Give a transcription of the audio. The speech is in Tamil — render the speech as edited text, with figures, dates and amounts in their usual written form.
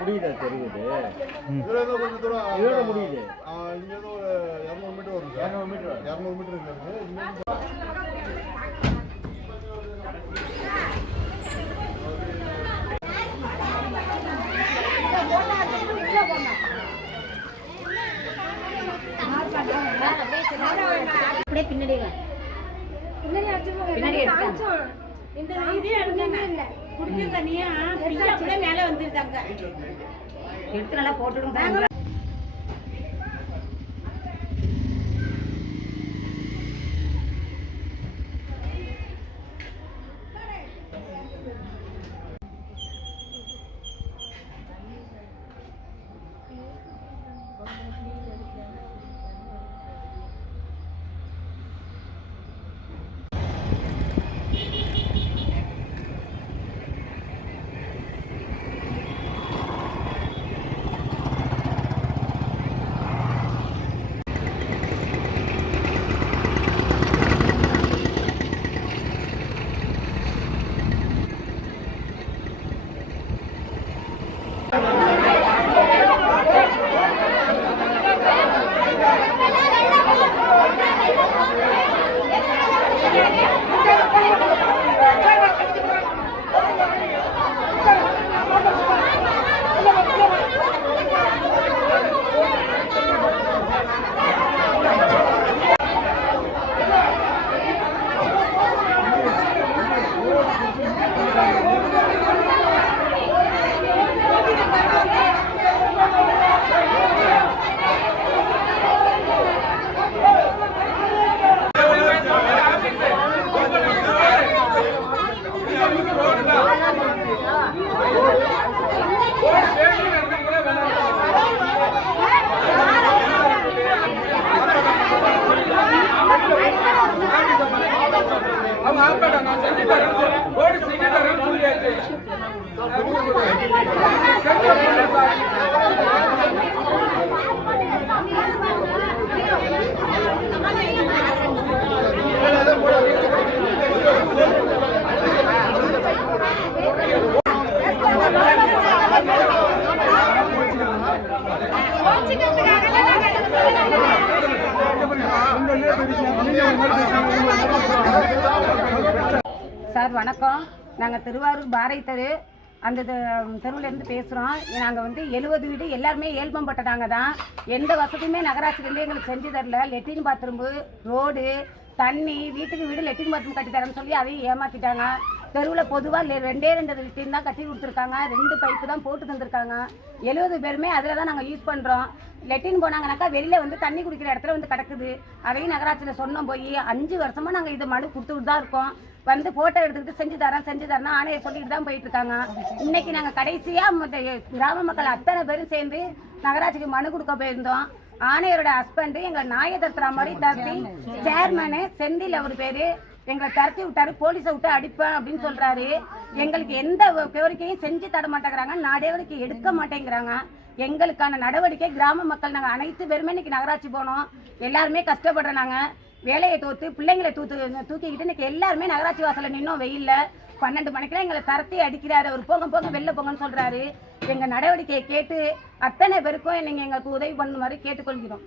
முடியுது தெரியுது. கொஞ்சம் தூரம் இதோட முடியுது. இங்கேருந்து ஒரு 200 மீட்டர் வரும் சார். 200 மீட்டர் இருக்கு. அப்படியே பின்னாடி இந்த இதே இல்ல குடிக்கிற தண்ணியா அப்படியே மேல வந்துருக்காங்க. எடுத்து நல்லா போட்டுடுங்க. சார் வணக்கம். நாங்கள் திருவாரூர் பாரதி தெரு அந்த தெருவிலேருந்து பேசுகிறோம். நாங்கள் வந்து 70 வீடு எல்லாருமே ஏழ்பம்பட்டதாங்க தான். எந்த வசதியுமே நகராட்சியிலேருந்து எங்களுக்கு செஞ்சு தரல. லெட்டின் பாத்ரூம்பு, ரோடு, தண்ணி, வீட்டுக்கு வீடு லெட்டின் பாத்ரூம் கட்டி தரேன்னு சொல்லி அதையும் ஏமாற்றிட்டாங்க. தெருவில் பொதுவாக 2 லெட்டின் தான் கட்டி கொடுத்துருக்காங்க. 2 பைப்பு தான் போட்டு தந்துருக்காங்க. 70 பேருமே அதில் தான் நாங்கள் யூஸ் பண்ணுறோம். லெட்டின் போனாங்கனாக்கா வெளியில் வந்து தண்ணி குடிக்கிற இடத்துல வந்து கிடக்குது. அதையும் நகராட்சியில் சொன்னோம் போய் 5 வருஷமாக நாங்கள் இது மனு கொடுத்துட்டு தான் இருக்கோம். வந்து ஃபோட்டோ எடுத்துக்கிட்டு செஞ்சு தரேன் ஆணையர் சொல்லிட்டு தான் போயிட்டு இருக்காங்க. இன்னைக்கு நாங்கள் கடைசியாக கிராம மக்கள் அத்தனை பேரும் சேர்ந்து நகராட்சிக்கு மனு கொடுக்க போயிருந்தோம். ஆணையரோட ஹஸ்பண்டு எங்களை நாயை தத்துற மாதிரி தத்தி சேர்மனு செந்தில் அவர் பேர் எங்களை தரத்தி விட்டாரு. போலீஸை விட்டு அடிப்பேன் அப்படின்னு சொல்கிறாரு. எங்களுக்கு எந்த கோரிக்கையும் செஞ்சு தர மாட்டேங்கிறாங்க. நடவடிக்கை எடுக்க மாட்டேங்கிறாங்க. எங்களுக்கான நடவடிக்கை கிராம மக்கள் நாங்கள் அனைத்து பேருமே இன்னைக்கு நகராட்சி போனோம். எல்லாருமே கஷ்டப்படுறோம். நாங்கள் வேலையை தோற்று பிள்ளைங்களை தூக்கிக்கிட்டு இன்னைக்கு எல்லாருமே நகராட்சி வாசலில் நின்னோம். வெயிலில் 12 மணிக்கெல்லாம் எங்களை தரத்தி அடிக்கிறாரு. அவர் போங்க வெளில போங்கன்னு சொல்கிறாரு. எங்கள் நடவடிக்கையை கேட்டு அத்தனை பேருக்கும் நீங்கள் எங்களுக்கு உதவி பண்ணுமாறு கேட்டுக்கொள்கிறோம்.